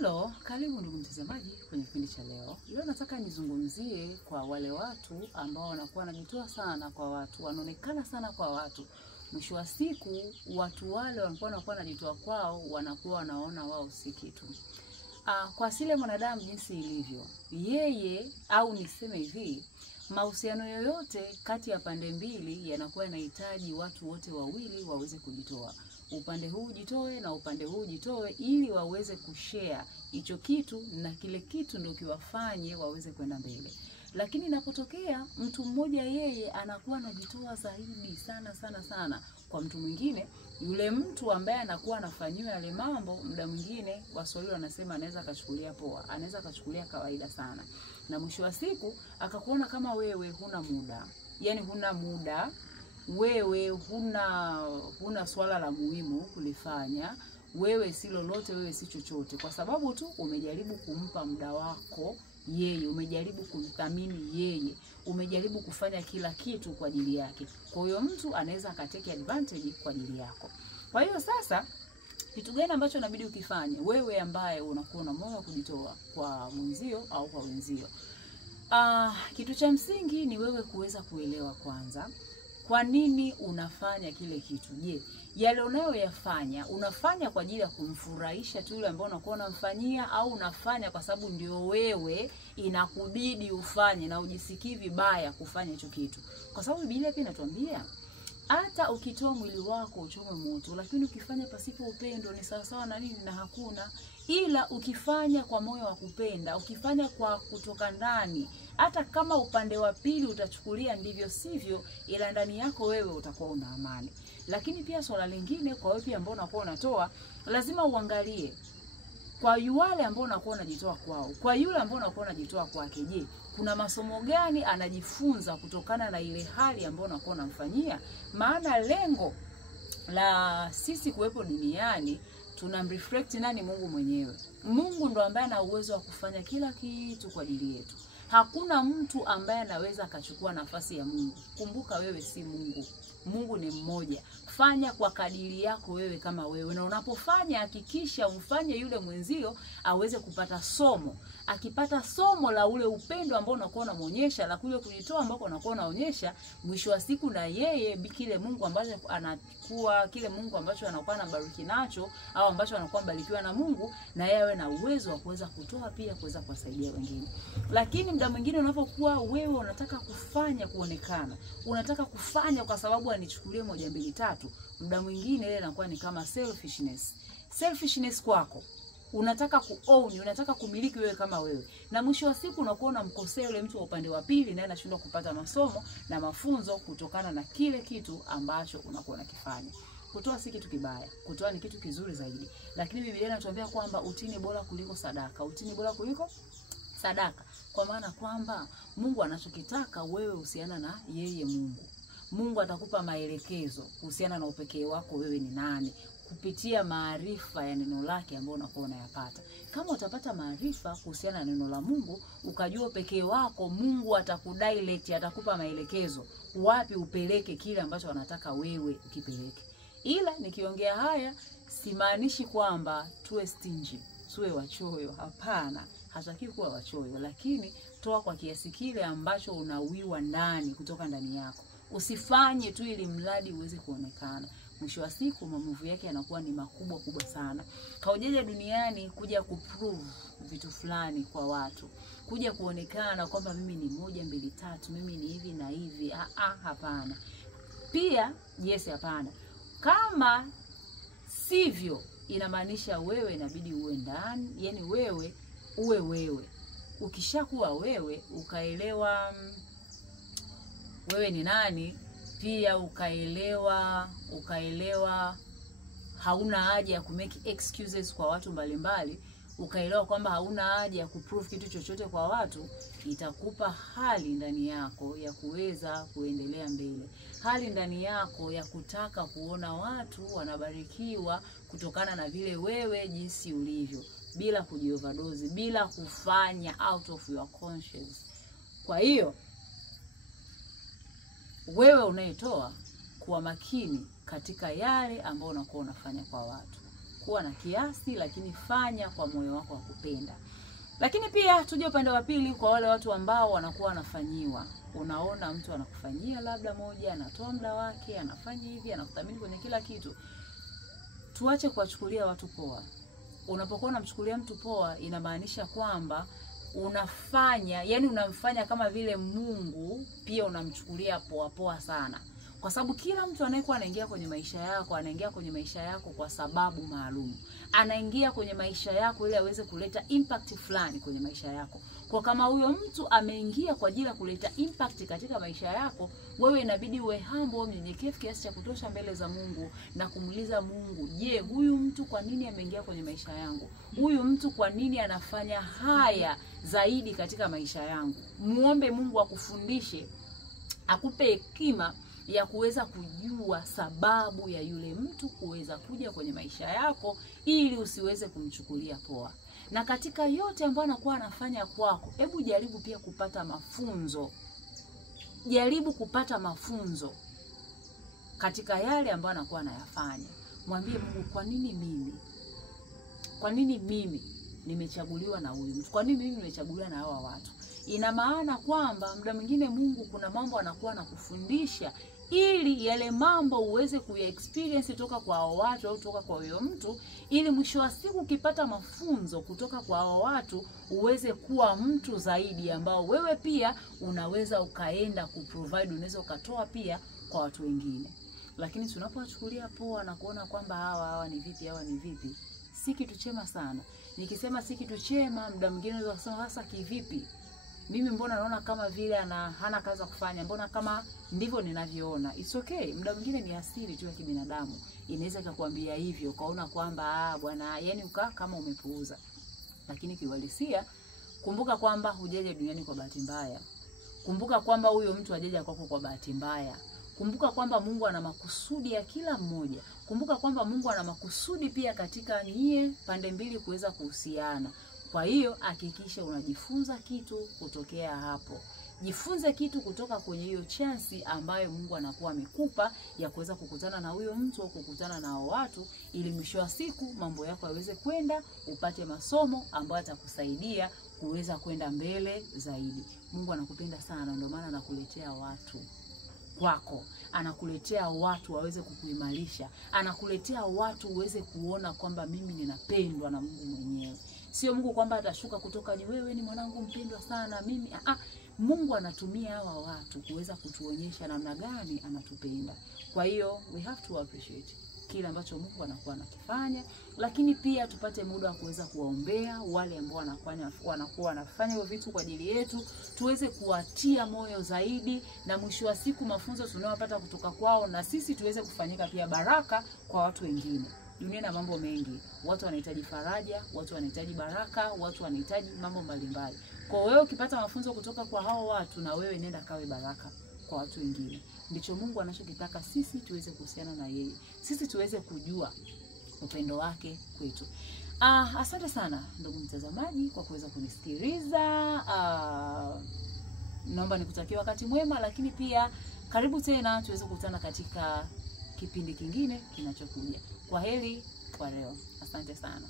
Hello, karibu ndugu mtazamaji kwenye kipindi cha leo. Leo nataka nizungumzie kwa wale watu ambao wanakuwa wanajitoa sana kwa watu, wanaonekana sana kwa watu. Mwisho wa siku watu wale wanakuwa wanajitoa kwao, wanakuwa wanaona wao si kitu. Kwa asili ya mwanadamu jinsi ilivyo, yeye au niseme hivi, mahusiano yoyote kati ya pande mbili yanakuwa yanahitaji watu wote wawili waweze kujitoa. Upande huu jitoe na upande huu jitoe ili waweze kushare hicho kitu na kile kitu ndio kiwafanye waweze kwenda mbele. Lakini inapotokea mtu mmoja yeye anakuwa anajitoa zaidi sana kwa mtu mwingine, yule mtu ambaye anakuwa anafanyiwa yale mambo, muda mwingine Waswahili wanasema anaweza akachukulia poa, anaweza akachukulia kawaida sana. Na mwisho wa siku akakuona kama wewe huna muda. Yaani huna muda, wewe huna swala la muhimu kulifanya, wewe si lolote, wewe si chochote, kwa sababu tu umejaribu kumpa muda wako yeye, umejaribu kumthamini yeye, umejaribu kufanya kila kitu kwa ajili yake. Kwa hiyo mtu anaweza akateke advantage kwa ajili yako. Kwa hiyo sasa kitu gani ambacho inabidi ukifanye wewe ambaye unakuwa na moyo wa kujitoa kwa mwenzio au kwa wenzio? Kitu cha msingi ni wewe kuweza kuelewa kwanza kwa nini unafanya kile kitu. Je, yale unayoyafanya unafanya kwa ajili ya kumfurahisha tu yule ambaye unakuwa unamfanyia, au unafanya kwa sababu ndio wewe inakubidi ufanye na ujisikii vibaya kufanya hicho kitu? Kwa sababu Biblia pia inatuambia hata ukitoa mwili wako uchome moto, lakini ukifanya pasipo upendo ni sawasawa na nini? Na hakuna. Ila ukifanya kwa moyo wa kupenda, ukifanya kwa kutoka ndani, hata kama upande wa pili utachukulia ndivyo sivyo, ila ndani yako wewe utakuwa una amani. Lakini pia swala lingine kwa wewe pia ambao unakuwa unatoa, lazima uangalie kwa yule ambao unakuwa unajitoa kwao, kwa yule ambao unakuwa unajitoa kwake, je, kuna masomo gani anajifunza kutokana na ile hali ambayo unakuwa unamfanyia? Maana lengo la sisi kuwepo duniani tunamreflect nani? Mungu mwenyewe. Mungu ndo ambaye ana uwezo wa kufanya kila kitu kwa ajili yetu. Hakuna mtu ambaye anaweza akachukua nafasi ya Mungu. Kumbuka wewe si Mungu. Mungu ni mmoja. Fanya kwa kadiri yako wewe kama wewe. Na unapofanya hakikisha umfanye yule mwenzio aweze kupata somo. Akipata somo la ule upendo ambao unakuwa unamuonyesha, la kule kujitoa ambao unakuwa unaonyesha, mwisho wa siku na yeye kile Mungu ambacho anakuwa, kile Mungu ambacho anakuwa anabariki nacho au ambacho anakuwa mbarikiwa na Mungu, na yeye awe na uwezo wa kuweza kutoa pia kuweza kuwasaidia wengine. Lakini muda mwingine unapokuwa wewe unataka kufanya kuonekana, unataka kufanya kwa sababu anichukulie 1 2 3, muda mwingine ile inakuwa ni kama selfishness kwako. Unataka kuown, unataka kumiliki wewe kama wewe. Na mwisho wa siku unakuwa unamkosea yule mtu wa upande wa pili, naye anashindwa kupata masomo na mafunzo kutokana na kile kitu ambacho unakuwa unakifanya. Kutoa si kitu kibaya. Kutoa ni kitu kizuri zaidi. Lakini Biblia inatuambia kwamba utini bora kuliko sadaka. Utini bora kuliko sadaka. Kwa maana kwamba Mungu anachokitaka wewe uhusiana na yeye Mungu. Mungu atakupa maelekezo kuhusiana na upekee wako wewe ni nani, kupitia maarifa ya neno lake ambao unakuwa unayapata. Kama utapata maarifa kuhusiana na neno la Mungu, ukajua pekee wako, Mungu atakudirect, atakupa maelekezo wapi upeleke kile ambacho anataka wewe ukipeleke. Ila nikiongea haya simaanishi kwamba tuwe stingy, tuwe wachoyo, hapana. Hataki kuwa wachoyo, lakini toa kwa kiasi kile ambacho unawiwa ndani, kutoka ndani yako. Usifanye tu ili mradi uweze kuonekana. Mwisho wa siku mamuvu yake yanakuwa ni makubwa sana. Kaujeje duniani kuja kuprove vitu fulani kwa watu, kuja kuonekana kwamba mimi ni 1 2 3, mimi ni hivi na hivi. Hapana. Pia hapana. Kama sivyo, inamaanisha wewe inabidi uwe ndani, yani wewe uwe wewe. Ukishakuwa wewe, ukaelewa wewe ni nani, pia ukaelewa hauna haja ya kumake excuses kwa watu mbalimbali, ukaelewa kwamba hauna haja ya kuprove kitu chochote kwa watu, itakupa hali ndani yako ya kuweza kuendelea mbele. Hali ndani yako ya kutaka kuona watu wanabarikiwa kutokana na vile wewe jinsi ulivyo, bila kujioverdoze, bila kufanya out of your conscience. Kwa hiyo wewe unayetoa, kuwa makini katika yale ambayo unakuwa unafanya kwa watu. kuwa na kiasi, lakini fanya kwa moyo wako wa kupenda. Lakini pia tuje upande wa pili kwa wale watu ambao wanakuwa wanafanyiwa. Unaona mtu anakufanyia labda moja, anatoa muda wake, anafanya hivi, anakuthamini kwenye kila kitu. Tuache kuwachukulia watu poa. Unapokuwa unamchukulia mtu poa, inamaanisha kwamba unafanya, yani unamfanya kama vile Mungu, pia unamchukulia poa poa sana. Kwa sababu kila mtu anayekuwa anaingia kwenye maisha yako, anaingia kwenye maisha yako kwa sababu maalum. Anaingia kwenye maisha yako ili aweze kuleta impact fulani kwenye maisha yako. Kwa kama huyo mtu ameingia kwa ajili ya kuleta impact katika maisha yako, wewe inabidi uwe humble, mnyenyekevu kiasi cha kutosha mbele za Mungu na kumuuliza Mungu, je, huyu mtu kwa nini ameingia kwenye maisha yangu? Huyu mtu kwa nini anafanya haya zaidi katika maisha yangu? Muombe Mungu akufundishe, akupe hekima ya kuweza kujua sababu ya yule mtu kuweza kuja kwenye maisha yako ili usiweze kumchukulia poa. Na katika yote ambayo anakuwa anafanya kwako, hebu jaribu pia kupata mafunzo. Jaribu kupata mafunzo katika yale ambayo anakuwa anayafanya. Mwambie Mungu, kwa nini mimi? Kwa nini mimi nimechaguliwa na huyu mtu? Kwa nini mimi nimechaguliwa na hawa watu? Ina maana kwamba muda mwingine Mungu kuna mambo anakuwa anakufundisha ili yale mambo uweze kuya-experience toka kwa hao watu au toka kwa huyo mtu, ili mwisho wa siku ukipata mafunzo kutoka kwa hao watu uweze kuwa mtu zaidi ambao wewe pia unaweza ukaenda kuprovide, unaweza ukatoa pia kwa watu wengine. Lakini tunapowachukulia poa na kuona kwamba hawa ni vipi, si kitu chema sana. Nikisema si kitu chema, muda mwingine unaweza kusema sasa kivipi? Mimi mbona naona kama vile hana kazi ya kufanya, mbona kama ndivyo ninavyoona. It's okay, muda mwingine ni asili tu ya kibinadamu. Inaweza kukuambia hivyo, ukaona kwamba bwana, yani ukaa kama umepuuza. Lakini kiuhalisia, kumbuka kwamba hujaja duniani kwa bahati mbaya. Kumbuka kwamba huyo mtu hajaja kwako kwa bahati mbaya. Kumbuka kwamba Mungu ana makusudi ya kila mmoja. Kumbuka kwamba Mungu ana makusudi pia katika nyie pande mbili kuweza kuhusiana. Kwa hiyo hakikisha unajifunza kitu kutokea hapo. Jifunze kitu kutoka kwenye hiyo chance ambayo Mungu anakuwa amekupa ya kuweza kukutana na huyo mtu au kukutana na hao watu, ili mwisho wa siku mambo yako yaweze kwenda, upate masomo ambayo atakusaidia kuweza kwenda mbele zaidi. Mungu anakupenda sana, ndio maana anakuletea watu kwako. Anakuletea watu waweze kukuimarisha. Anakuletea watu uweze kuona kwamba mimi ninapendwa na Mungu mwenyewe. Sio Mungu kwamba atashuka kutoka ni wewe ni mwanangu mpendwa sana mimi. Mungu anatumia hawa watu kuweza kutuonyesha namna gani anatupenda. Kwa hiyo we have to appreciate kile ambacho Mungu anakuwa anakifanya, lakini pia tupate muda wa kuweza kuwaombea wale ambao wanakuwa wanafanya hivyo vitu kwa ajili yetu, tuweze kuwatia moyo zaidi, na mwisho wa siku mafunzo tunayopata kutoka kwao na sisi tuweze kufanyika pia baraka kwa watu wengine. Dunia na mambo mengi. Watu wanahitaji faraja, watu wanahitaji baraka, watu wanahitaji mambo mbalimbali. Kwa wewe ukipata mafunzo kutoka kwa hao watu, na wewe nenda kawe baraka kwa watu wengine. Ndicho Mungu anachokitaka sisi tuweze kuhusiana na yeye. Sisi tuweze kujua upendo wake kwetu. Asante sana ndugu mtazamaji kwa kuweza kunisikiliza. Naomba nikutakie wakati mwema, lakini pia karibu tena tuweze kukutana katika kipindi kingine kinachokuja. Kwaheri kwa leo. Asante sana.